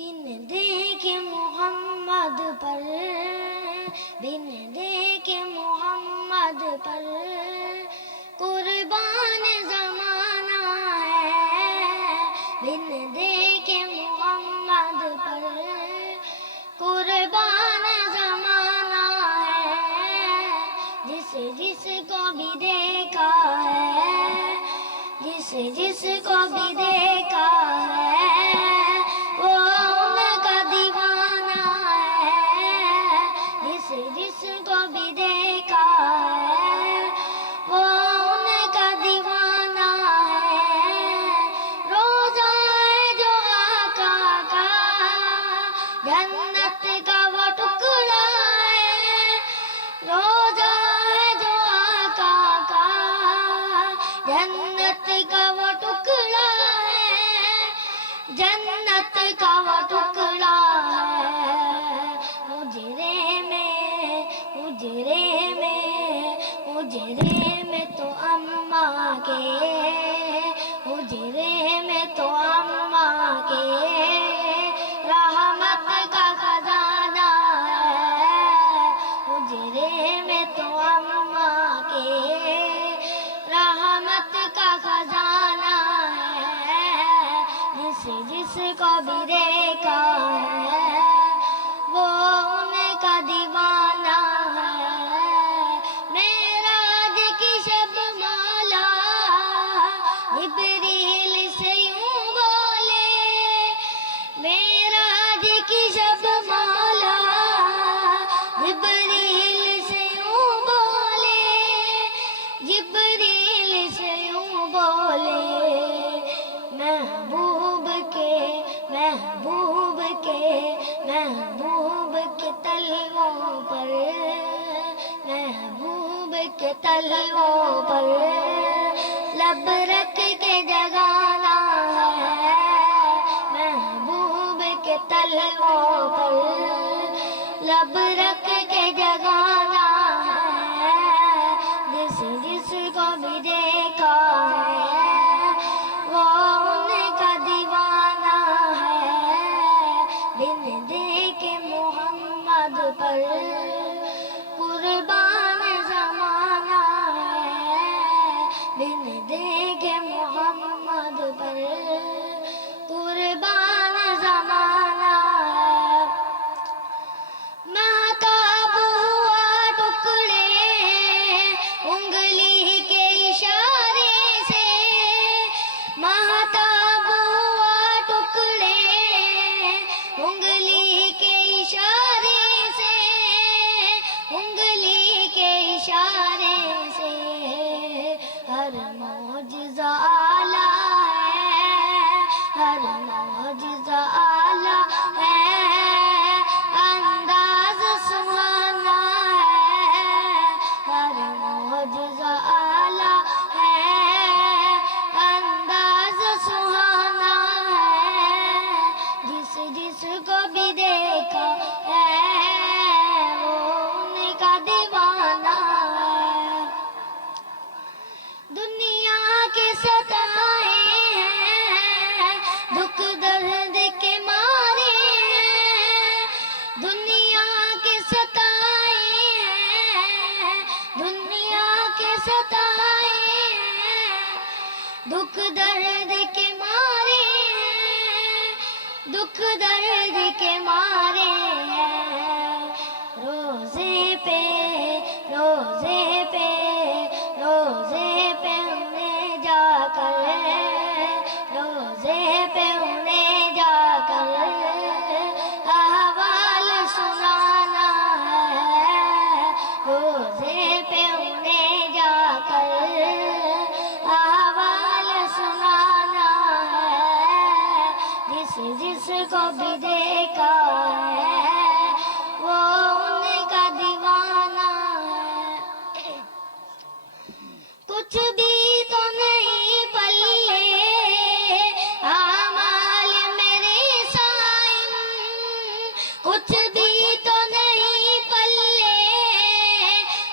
بن دیکھے محمد پر، بن دیکھے محمد پر قربان زمانہ ہے، بن دیکھے محمد پر قربان زمانہ ہے، جس جس کو بھی دیکھا ہے، جس جس کو بھی دیکھا ہے وہ ان کا دیوانہ ہے، جس جس کو بھی دیکھا ہے وہ ان کا دیوانہ ہے۔ روزہ ہے جو آقا کا جنت کا وہ ٹکڑا ہے، روزہ ہے جو آقا کا جنت کا وہ ٹکڑا ہے، جنت کا وہ ٹکڑا ہے۔ حجرے میں، حجرے میں، حجرے میں تو اماں کے، حجرے میں تو اماں کے رحمت کا خزانہ ہے، حجرے میں تو اماں کے رحمت کا خزانہ ہے، جس جس کو بھی دیکھا ہے وہ ان کا دیوانہ ہے۔ معراج کی شب مولا جبریل سے یوں بولے، معراج کی شب مولا جبریل سے یوں بولے، جبریل سے یوں بولے، محبوب کے، محبوب کے، محبوب کے تلووں پر، محبوب کے تلووں پر لب رکھ کے جگانا ہے، محبوب کے تلووں پر لب رکھ کے جگانا ہے، جس جس کو بھی دیکھا ہے وہ ان کا دیوانہ ہے، بن دیکھے محمد پر قربان زمانہ ہے، بن دیکھے محمد پر قربان زمانہ ہے۔ مہتاب ہوا ٹکڑے انگلی کے اشارے سے، مہتاب ہوا ٹکڑے انگلی کے اشارے سے، انگلی کے اشارے سے، ہر معجزہ اعلیٰ ہے، ہر معجزہ اعلیٰ ہے، انداز سہانا ہے، ہر معجزہ اعلیٰ ہے، انداز سہانا ہے، جس جس کو بھی دیکھا ہے وہ ان کا دیوانہ ہے۔ دنیا کے ستائے ہیں، دکھ درد کے مارے ہیں، دنیا کے ستائے ہیں، دنیا کے ستائے ہیں، دکھ درد کے مارے ہیں، دکھ درد کے مارے ہیں، روزے پہ، روزے پہ، روزے پہ انہیں جا کر، روزے پہ انہیں جا کر احوال سنانا ہے، روزے پہ انہیں جا کر احوال سنانا ہے، جس جس کو بھی دیکھا ہے وہ ان کا دیوانہ ہے۔ کچھ بھی تو نہیں پلے اعمال میرے سائن، کچھ بھی تو نہیں پلے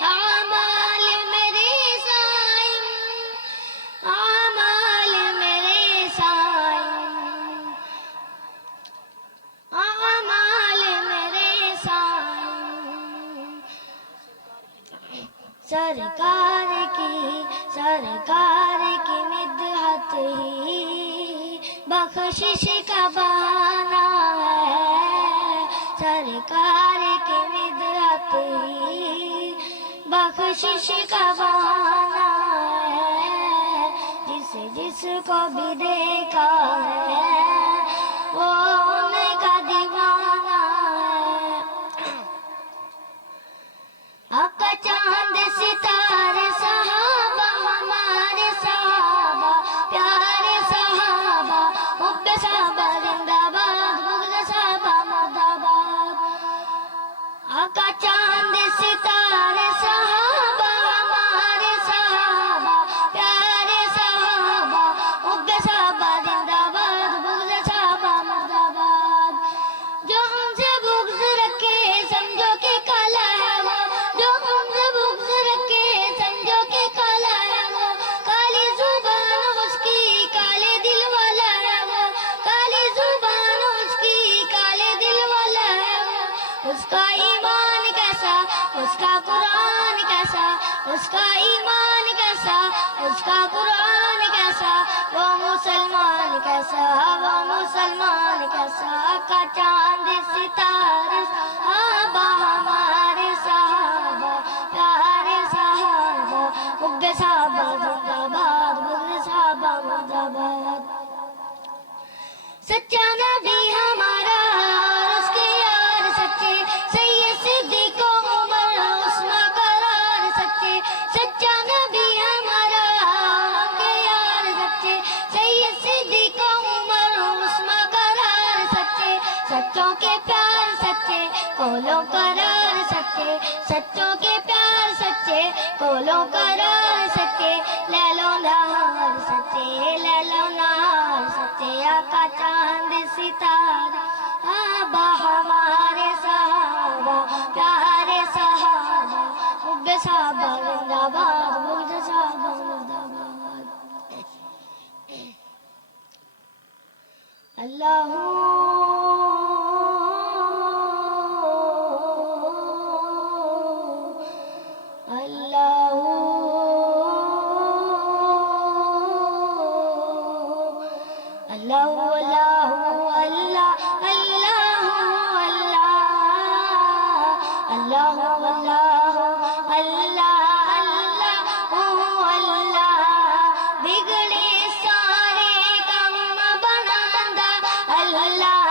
اعمال میرے سائن، اعمال میرے سائن، سرکار کی مدحت ہی بخشش کا بہانہ ہے، سرکار کی مدحت ہی بخشش کا بہانہ ہے، جس کو بھی دیکھا ہے وہ ان کا دیوانہ ہے۔ آقا چاند ستارے صحابہ ہمارے صحابہ پیارے صحابہ، حب صحابہ زندہ باد، بغض صحابہ مرد آباد۔ آقا چاند ستارے صحابہ ہمارے صحابہ پیارے صحابہ، حب صحابہ زندہ باد، بغض صحابہ مرد آباد۔ جو ہم سے بغض رکھے سمجھو کہ کالا ہے وہ، جو ہم سے بغض رکھے سمجھو کہ کالا ہے وہ، کالی زبان اس کی کالے دل والا ہے وہ، کالی زبان اس کی کالے دل والا ہے وہ۔ اس کا ایمان کیسا، اس کا قرآن کیسا، اس کا ایمان کیسا، اس کا قرآن کیسا، وہ مسلمان کیسا، وہ مسلمان کیسا۔ آقا چاند ستارے صحابہ ہمارے صحابہ پیارے صحابہ، حب صحابہ زندہ باد، بغض صحابہ مرد آباد۔ سچا نبی ہمارا اور اس کے یار سچے، سید صدیق عمر عثمان قرار سچے، سچا نبی ہمارا اور کے یار سچے، سید صدیق عمر عثمان قرار سچے، سچوں کے پیار سچے قولوں قرار سچے، سچوں کے پیار سچے قولوں قرار سچے، لیل و نہار سچے، لیل و نہار سچے۔ آقا چاند ستارے صحابہ ہمارے صحابہ پیارے صحابہ، حب صحابہ زندہ باد، بغض صحابہ مرد آباد۔ اللہ اللہ اللہ اللہ اللہ اللہ اللہ اللہ اللہ اللہ، بگڑے سارے کم بناندا اللہ،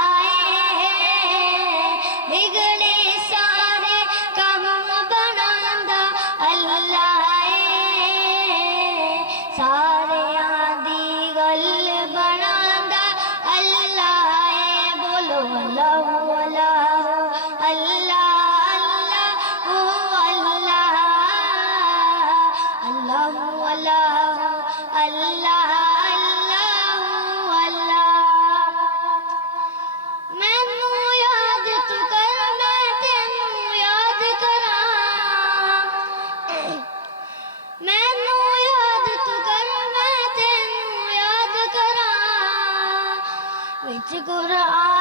بگڑے سارے کم بناندا اللہ، سارے آندی گل بناندا اللہ، بولو اللہ اللہ اللہ اللہ اللہ اللہ اللہ۔ مینوں یاد تو کر میں تینوں یاد کراں، مینوں یاد تو کر میں تینوں یاد کراں، وچ قرآن